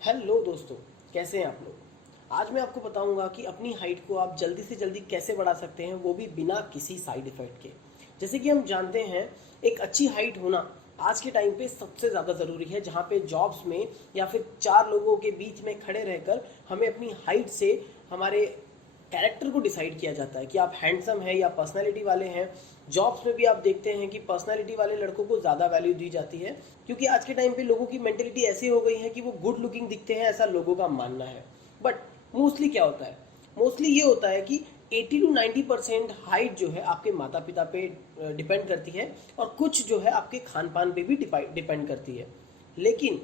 Hello दोस्तों, कैसे हैं आप लोग। आज मैं आपको बताऊंगा कि अपनी हाइट को आप जल्दी से जल्दी कैसे बढ़ा सकते हैं, वो भी बिना किसी साइड इफेक्ट के। जैसे कि हम जानते हैं, एक अच्छी हाइट होना आज के टाइम पे सबसे ज़्यादा ज़रूरी है, जहाँ पे जॉब्स में या फिर चार लोगों के बीच में खड़े रहकर हमें अपनी हाइट से हमारे कैरेक्टर को डिसाइड किया जाता है कि आप हैंडसम हैं या पर्सनैलिटी वाले हैं। जॉब्स में भी आप देखते हैं कि पर्सनैलिटी वाले लड़कों को ज़्यादा वैल्यू दी जाती है, क्योंकि आज के टाइम पे लोगों की मेंटेलिटी ऐसी हो गई है कि वो गुड लुकिंग दिखते हैं, ऐसा लोगों का मानना है। बट मोस्टली क्या होता है, मोस्टली ये होता है कि 80 to 90% हाइट जो है आपके माता पिता पे डिपेंड करती है, और कुछ जो है आपके खान पान पे भी डिपेंड करती है। लेकिन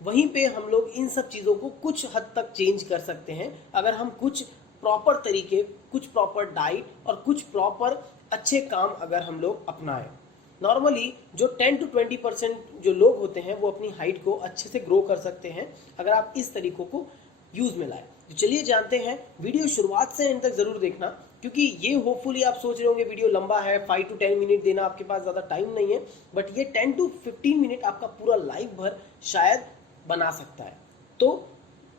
वहीं पे हम लोग इन सब चीज़ों को कुछ हद तक चेंज कर सकते हैं, अगर हम कुछ प्रॉपर तरीके, कुछ प्रॉपर डाइट और कुछ प्रॉपर अच्छे काम अगर हम लोग अपनाएं। नॉर्मली जो 10 to 20% जो लोग होते हैं वो अपनी हाइट को अच्छे से ग्रो कर सकते हैं, अगर आप इस तरीकों को यूज में लाएं। तो चलिए जानते हैं, वीडियो शुरुआत से एंड तक जरूर देखना, क्योंकि ये होपफुली आप सोच रहे होंगे वीडियो लंबा है, 5 to 10 मिनट देना आपके पास ज़्यादा टाइम नहीं है, बट ये 10 to 15 मिनट आपका पूरा लाइफ भर शायद बना सकता है। तो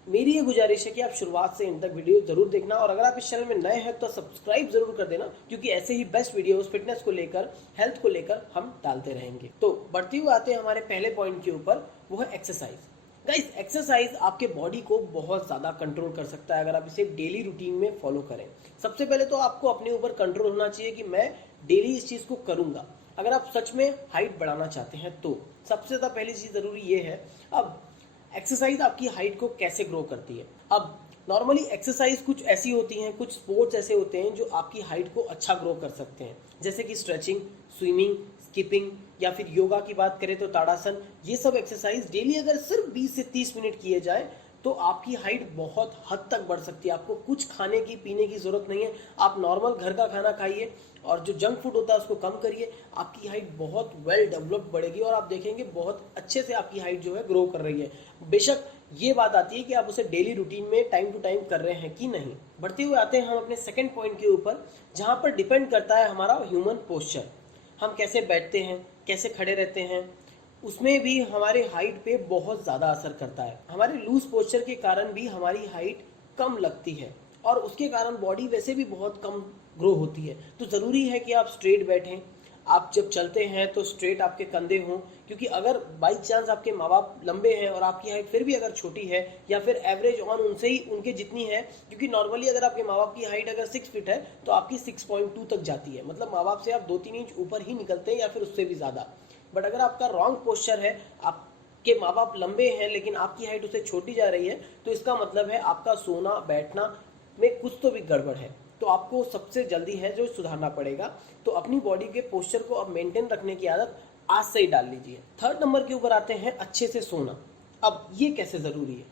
मेरी ये गुजारिश है कि आप शुरुआत से इन तक वीडियो जरूर देखना, और अगर आप इस चैनल में नए हैं तो सब्सक्राइब जरूर कर देना, क्योंकि ऐसे ही बेस्ट वीडियोस फिटनेस को लेकर, हेल्थ को लेकर हम डालते रहेंगे। तो बढ़ते हुए आते हैं हमारे पहले पॉइंट के ऊपर, वो है एक्सरसाइज। गाइस, एक्सरसाइज आपके बॉडी को बहुत ज़्यादा कंट्रोल कर सकता है अगर आप इसे डेली रूटीन में फॉलो करें। सबसे पहले तो आपको अपने ऊपर कंट्रोल होना चाहिए कि मैं डेली इस चीज़ को करूँगा। अगर आप सच में हाइट बढ़ाना चाहते हैं तो सबसे ज़्यादा पहली चीज़ ज़रूरी ये है। अब एक्सरसाइज आपकी हाइट को कैसे ग्रो करती है। अब नॉर्मली एक्सरसाइज कुछ ऐसी होती हैं, कुछ स्पोर्ट्स ऐसे होते हैं जो आपकी हाइट को अच्छा ग्रो कर सकते हैं, जैसे कि स्ट्रेचिंग, स्विमिंग, स्किपिंग, या फिर योगा की बात करें तो ताड़ासन। ये सब एक्सरसाइज डेली अगर सिर्फ 20 से 30 मिनट किए जाए तो आपकी हाइट बहुत हद तक बढ़ सकती है। आपको कुछ खाने की पीने की जरूरत नहीं है, आप नॉर्मल घर का खाना खाइए और जो जंक फूड होता है उसको कम करिए, आपकी हाइट बहुत वेल डेवलप्ड बढ़ेगी, और आप देखेंगे बहुत अच्छे से आपकी हाइट जो है ग्रो कर रही है। बेशक ये बात आती है कि आप उसे डेली रूटीन में टाइम टू टाइम कर रहे हैं कि नहीं। बढ़ते हुए आते हैं हम अपने सेकंड पॉइंट के ऊपर, जहां पर डिपेंड करता है हमारा ह्यूमन पोस्चर। हम कैसे बैठते हैं, कैसे खड़े रहते हैं, उसमें भी हमारे हाइट पे बहुत ज़्यादा असर करता है। हमारे लूज पोस्चर के कारण भी हमारी हाइट कम लगती है, और उसके कारण बॉडी वैसे भी बहुत कम ग्रो होती है। तो ज़रूरी है कि आप स्ट्रेट बैठें, आप जब चलते हैं तो स्ट्रेट आपके कंधे हों, क्योंकि अगर बाई चांस आपके माँ बाप लंबे हैं और आपकी हाइट फिर भी अगर छोटी है, या फिर एवरेज ऑन उनसे ही उनके जितनी है, क्योंकि नॉर्मली अगर आपके माँ बाप की हाइट अगर 6 फीट है तो आपकी 6.2 तक जाती है, मतलब माँ बाप से आप 2-3 इंच ऊपर ही निकलते हैं या फिर उससे भी ज़्यादा। बट अगर आपका रॉन्ग पोस्चर है, आपके माँ बाप लंबे हैं लेकिन आपकी हाइट उससे छोटी जा रही है, तो इसका मतलब है आपका सोना बैठना में कुछ तो भी गड़बड़ है। तो आपको सबसे जल्दी है जो सुधारना पड़ेगा। तो अपनी बॉडी के पोस्चर को अब मेंटेन रखने की आदत आज से ही डाल लीजिए। थर्ड नंबर के ऊपर आते हैं अच्छे से सोना। अब ये कैसे ज़रूरी है।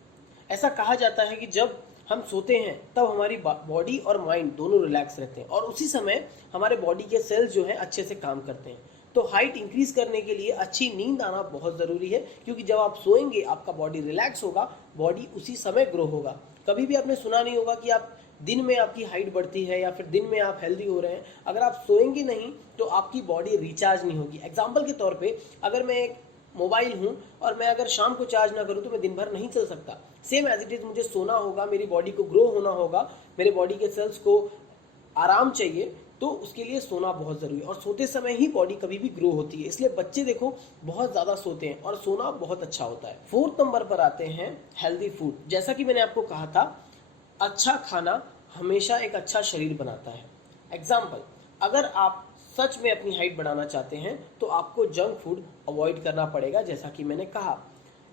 ऐसा कहा जाता है कि जब हम सोते हैं तब हमारी बॉडी और माइंड दोनों रिलैक्स रहते हैं, और उसी समय हमारे बॉडी के सेल्स जो हैं अच्छे से काम करते हैं। तो हाइट इंक्रीज करने के लिए अच्छी नींद आना बहुत ज़रूरी है, क्योंकि जब आप सोएंगे आपका बॉडी रिलैक्स होगा, बॉडी उसी समय ग्रो होगा। कभी भी आपने सुना नहीं होगा कि आप दिन में आपकी हाइट बढ़ती है या फिर दिन में आप हेल्दी हो रहे हैं। अगर आप सोएंगे नहीं तो आपकी बॉडी रिचार्ज नहीं होगी। एग्जाम्पल के तौर पे, अगर मैं एक मोबाइल हूँ और मैं अगर शाम को चार्ज ना करूँ तो मैं दिन भर नहीं चल सकता। सेम एज इट इज़ मुझे सोना होगा, मेरी बॉडी को ग्रो होना होगा, मेरे बॉडी के सेल्स को आराम चाहिए, तो उसके लिए सोना बहुत ज़रूरी है, और सोते समय ही बॉडी कभी भी ग्रो होती है। इसलिए बच्चे देखो बहुत ज़्यादा सोते हैं, और सोना बहुत अच्छा होता है। फोर्थ नंबर पर आते हैं हेल्दी फूड। जैसा कि मैंने आपको कहा था, अच्छा खाना हमेशा एक अच्छा शरीर बनाता है। एग्जाम्पल, अगर आप सच में अपनी हाइट बढ़ाना चाहते हैं तो आपको जंक फूड अवॉइड करना पड़ेगा। जैसा कि मैंने कहा,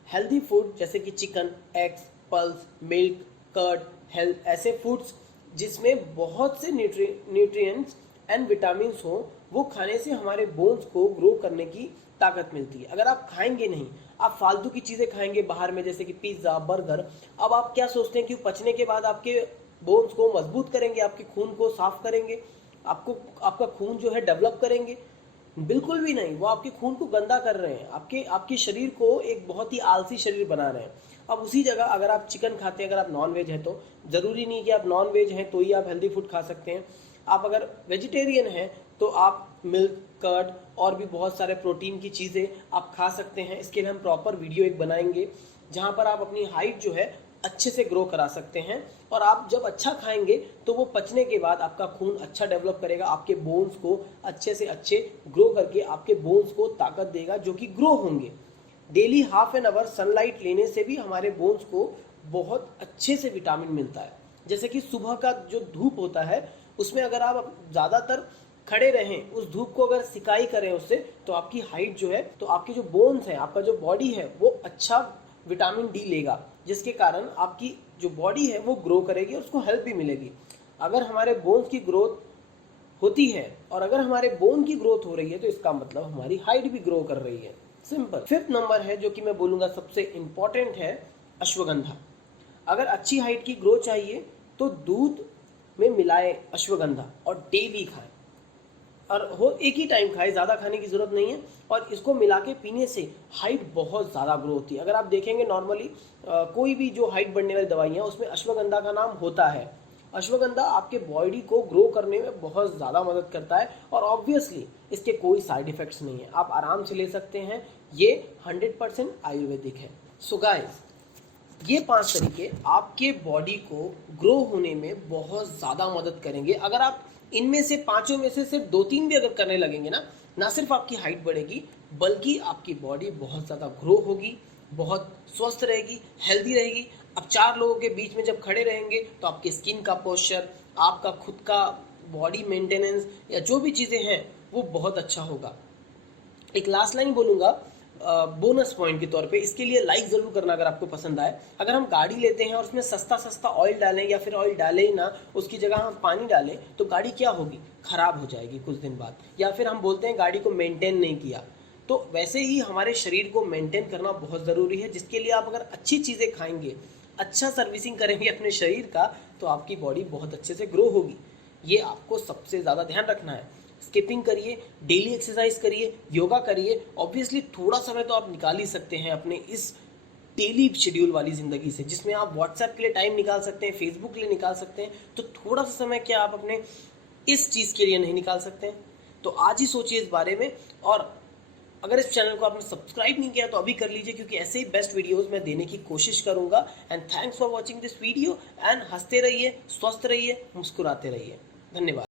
हेल्दी फूड जैसे कि chicken, eggs, pulse, milk, curd, health, ऐसे फूड्स जिसमें बहुत से न्यूट्रिएंट्स एंड विटामिन हो, वो खाने से हमारे बोन्स को ग्रो करने की ताकत मिलती है। अगर आप खाएंगे नहीं, आप फालतू की चीज़ें खाएंगे बाहर में, जैसे कि पिज्ज़ा, बर्गर, अब आप क्या सोचते हैं कि पचने के बाद आपके बोन्स को मजबूत करेंगे, आपके खून को साफ करेंगे, आपको आपका खून जो है डेवलप करेंगे? बिल्कुल भी नहीं, वो आपके खून को गंदा कर रहे हैं, आपके शरीर को एक बहुत ही आलसी शरीर बना रहे हैं। अब उसी जगह अगर आप चिकन खाते हैं, अगर आप नॉन वेज हैं, तो ज़रूरी नहीं कि आप नॉन वेज हैं तो ही आप हेल्दी फूड खा सकते हैं। आप अगर वेजिटेरियन हैं तो आप मिल्क, कर्ड और भी बहुत सारे प्रोटीन की चीज़ें आप खा सकते हैं। इसके लिए हम प्रॉपर वीडियो एक बनाएंगे, जहाँ पर आप अपनी हाइट जो है अच्छे से ग्रो करा सकते हैं। और आप जब अच्छा खाएंगे तो वो पचने के बाद आपका खून अच्छा डेवलप करेगा, आपके बोन्स को अच्छे से अच्छे ग्रो करके आपके बोन्स को ताकत देगा जो कि ग्रो होंगे। Daily half an hour sunlight लेने से भी हमारे बोन्स को बहुत अच्छे से विटामिन मिलता है। जैसे कि सुबह का जो धूप होता है उसमें अगर आप ज़्यादातर खड़े रहें, उस धूप को अगर सिकाई करें उससे, तो आपकी हाइट जो है, तो आपके जो बोन्स हैं, आपका जो बॉडी है वो अच्छा विटामिन डी लेगा, जिसके कारण आपकी जो बॉडी है वो ग्रो करेगी और उसको हेल्प भी मिलेगी। अगर हमारे बोन्स की ग्रोथ होती है और अगर हमारे बोन की ग्रोथ हो रही है तो इसका मतलब हमारी हाइट भी ग्रो कर रही है। सिंपल। फिफ्थ नंबर है जो कि मैं बोलूँगा सबसे इम्पॉर्टेंट है, अश्वगंधा। अगर अच्छी हाइट की ग्रोथ चाहिए तो दूध में मिलाएं अश्वगंधा और डेली खाएं, और हो एक ही टाइम खाएं, ज़्यादा खाने की ज़रूरत नहीं है। और इसको मिला के पीने से हाइट बहुत ज़्यादा ग्रो होती है। अगर आप देखेंगे नॉर्मली कोई भी जो हाइट बढ़ने वाली दवाइयाँ उसमें अश्वगंधा का नाम होता है। अश्वगंधा आपके बॉडी को ग्रो करने में बहुत ज़्यादा मदद करता है और ऑब्वियसली इसके कोई साइड इफ़ेक्ट्स नहीं है, आप आराम से ले सकते हैं। ये 100% आयुर्वेदिक है। सो गाइस, ये 5 तरीके आपके बॉडी को ग्रो होने में बहुत ज़्यादा मदद करेंगे। अगर आप इनमें से पांचों में से सिर्फ 2-3 भी अगर करने लगेंगे ना सिर्फ आपकी हाइट बढ़ेगी बल्कि आपकी बॉडी बहुत ज़्यादा ग्रो होगी, बहुत स्वस्थ रहेगी, हेल्दी रहेगी। अब 4 लोगों के बीच में जब खड़े रहेंगे तो आपकी स्किन का पोस्चर, आपका खुद का बॉडी मेंटेनेंस या जो भी चीज़ें हैं वो बहुत अच्छा होगा। एक लास्ट लाइन बोलूँगा बोनस पॉइंट के तौर पे, इसके लिए लाइक ज़रूर करना अगर आपको पसंद आए। अगर हम गाड़ी लेते हैं और उसमें सस्ता सस्ता ऑयल डालें या फिर ऑयल डालें ही ना, उसकी जगह हम पानी डालें तो गाड़ी क्या होगी, ख़राब हो जाएगी कुछ दिन बाद। या फिर हम बोलते हैं गाड़ी को मेंटेन नहीं किया, तो वैसे ही हमारे शरीर को मेंटेन करना बहुत ज़रूरी है, जिसके लिए आप अगर अच्छी चीज़ें खाएंगे, अच्छा सर्विसिंग करेंगे अपने शरीर का, तो आपकी बॉडी बहुत अच्छे से ग्रो होगी। ये आपको सबसे ज़्यादा ध्यान रखना है। स्किपिंग करिए, डेली एक्सरसाइज करिए, योगा करिए। ऑब्वियसली थोड़ा समय तो आप निकाल ही सकते हैं अपने इस डेली शेड्यूल वाली ज़िंदगी से, जिसमें आप व्हाट्सएप के लिए टाइम निकाल सकते हैं, फेसबुक के लिए निकाल सकते हैं, तो थोड़ा सा समय क्या आप अपने इस चीज़ के लिए नहीं निकाल सकते हैं? तो आज ही सोचिए इस बारे में। और अगर इस चैनल को आपने सब्सक्राइब नहीं किया तो अभी कर लीजिए, क्योंकि ऐसे ही बेस्ट वीडियोस मैं देने की कोशिश करूंगा। And thanks for watching this video. And हंसते रहिए, स्वस्थ रहिए, मुस्कुराते रहिए। धन्यवाद।